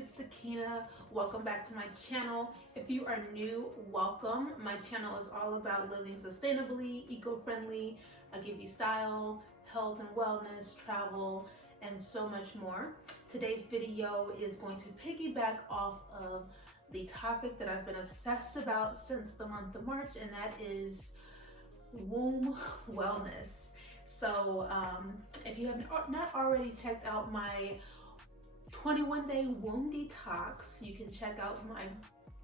it's Sakeenah. Welcome back to my channel. If you are new, welcome. My channel is all about living sustainably, eco-friendly. I give you style, health and wellness, travel, and so much more. Today's video is going to piggyback off of the topic that I've been obsessed about since the month of March, and that is womb wellness. So if you have not already checked out my 21-day womb detox, you can check out my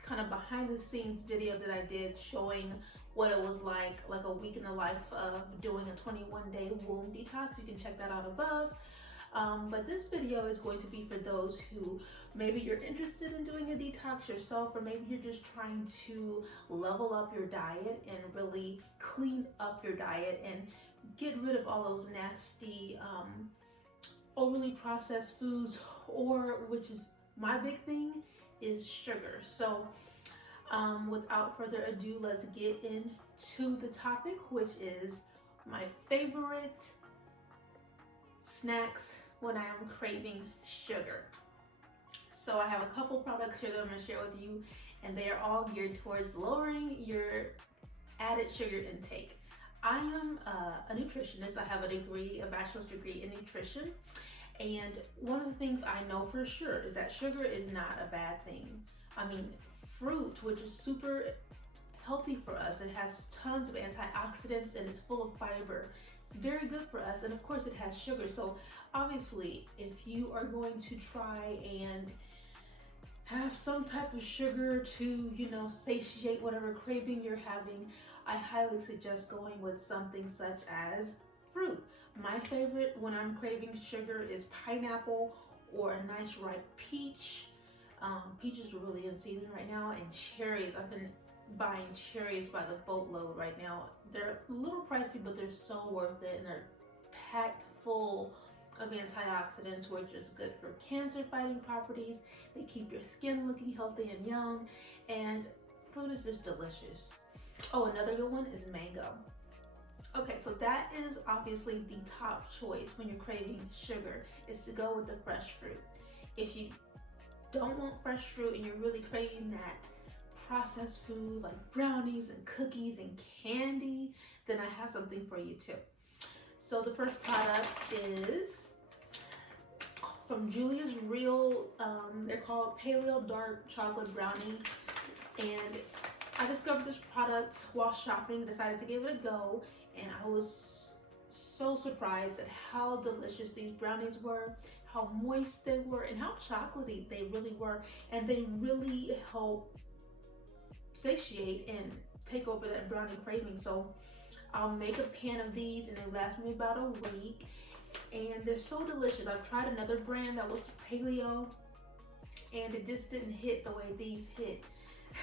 kind of behind the scenes video that I did showing what it was like a week in the life of doing a 21-day womb detox. You can check that out above. But this video is going to be for those who maybe you're interested in doing a detox yourself, or maybe you're just trying to level up your diet and really clean up your diet and get rid of all those nasty overly processed foods, or which is my big thing, is sugar. So without further ado, let's get into the topic, which is my favorite snacks when I am craving sugar. So I have a couple products here that I'm going to share with you, and they are all geared towards lowering your added sugar intake. I am a nutritionist. I have a bachelor's degree in nutrition. And one of the things I know for sure is that sugar is not a bad thing. I mean, fruit, which is super healthy for us, it has tons of antioxidants and it's full of fiber. It's very good for us, and of course it has sugar. So obviously, if you are going to try and have some type of sugar to, satiate whatever craving you're having, I highly suggest going with something such as fruit. My favorite when I'm craving sugar is pineapple or a nice ripe peach. Peaches are really in season right now, and cherries. I've been buying cherries by the boatload right now. They're a little pricey, but they're so worth it, and they're packed full of antioxidants, which is good for cancer fighting properties. They keep your skin looking healthy and young, and fruit is just delicious. Oh, another good one is mango. Okay, so that is obviously the top choice when you're craving sugar, is to go with the fresh fruit. If you don't want fresh fruit and you're really craving that processed food like brownies and cookies and candy, then I have something for you too. So the first product is from Julia's Real. They're called Paleo Dark Chocolate Brownie, and I discovered this product while shopping, decided to give it a go, and I was so surprised at how delicious these brownies were, how moist they were, and how chocolatey they really were, and they really help satiate and take over that brownie craving. So I'll make a pan of these, and they last me about a week, and they're so delicious. I've tried another brand that was paleo, and it just didn't hit the way these hit.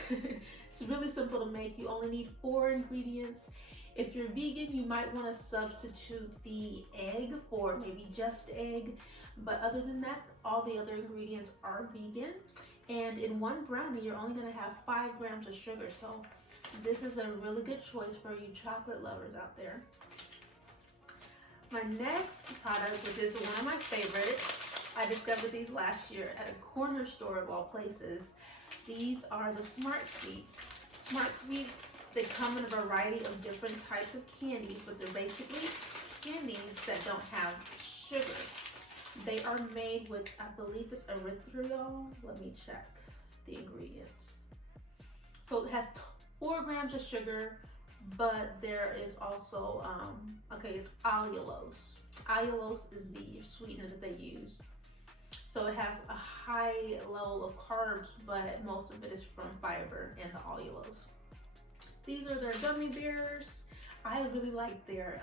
It's really simple to make. You only need 4 ingredients. If you're vegan, you might want to substitute the egg for maybe just egg, but other than that, all the other ingredients are vegan. And in one brownie, you're only going to have 5 grams of sugar, so this is a really good choice for you chocolate lovers out there. My next product, which is one of my favorites, I discovered these last year at a corner store of all places. These are the Smart Sweets. Smart Sweets, they come in a variety of different types of candies, but they're basically candies that don't have sugar. They are made with, I believe it's erythritol. Let me check the ingredients. So it has 4 grams of sugar, but there is also, it's allulose. Allulose is the sweetener that they use. So it has a high level of carbs, but most of it is from fiber and the allulose. These are their gummy bears. I really like their,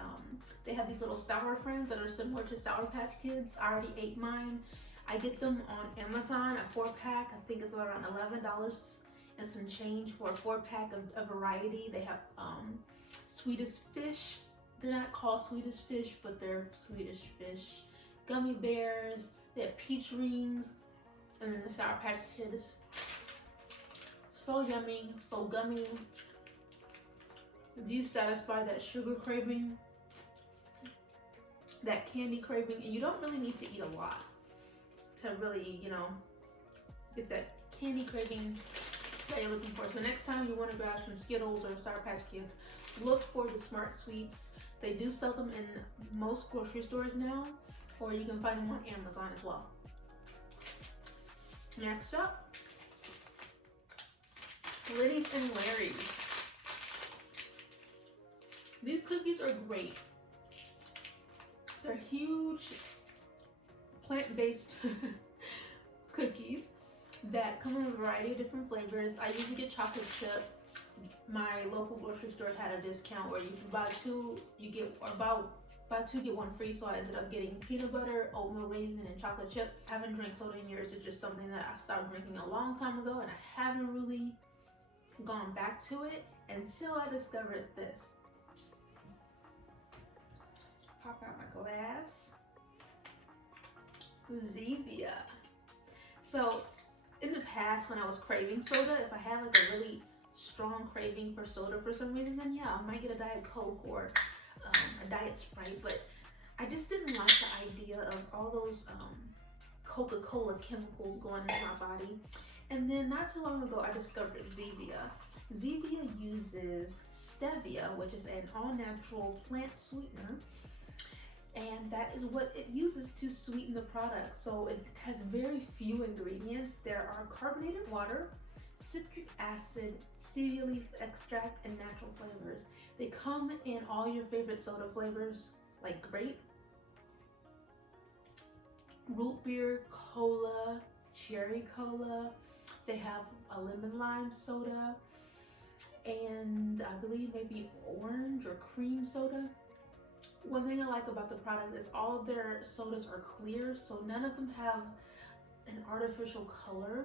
they have these little Sour Friends that are similar to Sour Patch Kids. I already ate mine. I get them on Amazon, a 4-pack. I think it's around $11 and some change for a 4-pack of variety. They have Swedish Fish. They're not called Swedish Fish, but they're Swedish Fish. Gummy bears. They have peach rings, and then the Sour Patch Kids. So yummy, so gummy. These satisfy that sugar craving, that candy craving, and you don't really need to eat a lot to really, get that candy craving that you're looking for. So next time you want to grab some Skittles or Sour Patch Kids, look for the Smart Sweets. They do sell them in most grocery stores now, or you can find them on Amazon as well. Next up, Lenny and Larry's. These cookies are great. They're huge plant-based cookies that come in a variety of different flavors. I usually get chocolate chip. My local grocery store had a discount where you buy two, you get buy two get one free. So I ended up getting peanut butter, oatmeal raisin, and chocolate chip. I haven't drank soda in years. It's just something that I stopped drinking a long time ago, and I haven't really gone back to it until I discovered this. Let's pop out my glass. Zevia. So in the past, when I was craving soda, if I had like a really strong craving for soda for some reason, then yeah, I might get a Diet Coke or a Diet Sprite. But I just didn't like the idea of all those Coca-Cola chemicals going into my body. And then not too long ago, I discovered Zevia. Zevia uses Zevia, which is an all-natural plant sweetener, and that is what it uses to sweeten the product. So it has very few ingredients. There are carbonated water, citric acid, stevia leaf extract, and natural flavors. They come in all your favorite soda flavors like grape, root beer, cola, cherry cola. They have a lemon lime soda, and I believe maybe orange or cream soda. One thing I like about the product is all of their sodas are clear, so none of them have an artificial color.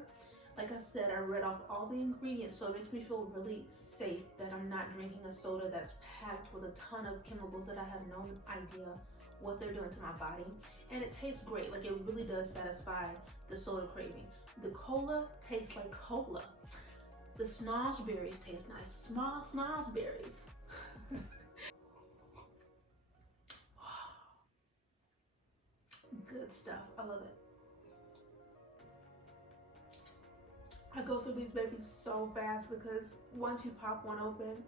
Like I said, I read off all the ingredients, so it makes me feel really safe that I'm not drinking a soda that's packed with a ton of chemicals that I have no idea what they're doing to my body. And it tastes great. Like, it really does satisfy the soda craving. The cola tastes like cola. The snozberries taste nice. Small snozberries. Good stuff. I love it. I go through these babies so fast because once you pop one open,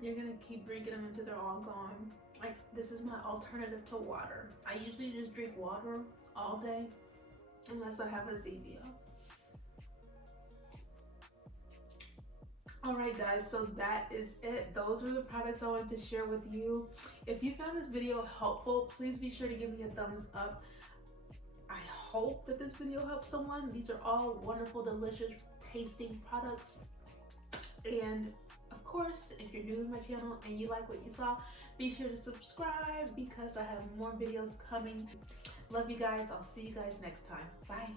you're gonna keep drinking them until they're all gone. Like, this is my alternative to water. I usually just drink water all day unless I have a Zevia. Alright guys, so that is it. Those were the products I wanted to share with you. If you found this video helpful, please be sure to give me a thumbs up. I hope that this video helps someone. These are all wonderful, delicious tasting products. And of course, if you're new to my channel and you like what you saw, be sure to subscribe because I have more videos coming. Love you guys. I'll see you guys next time. Bye.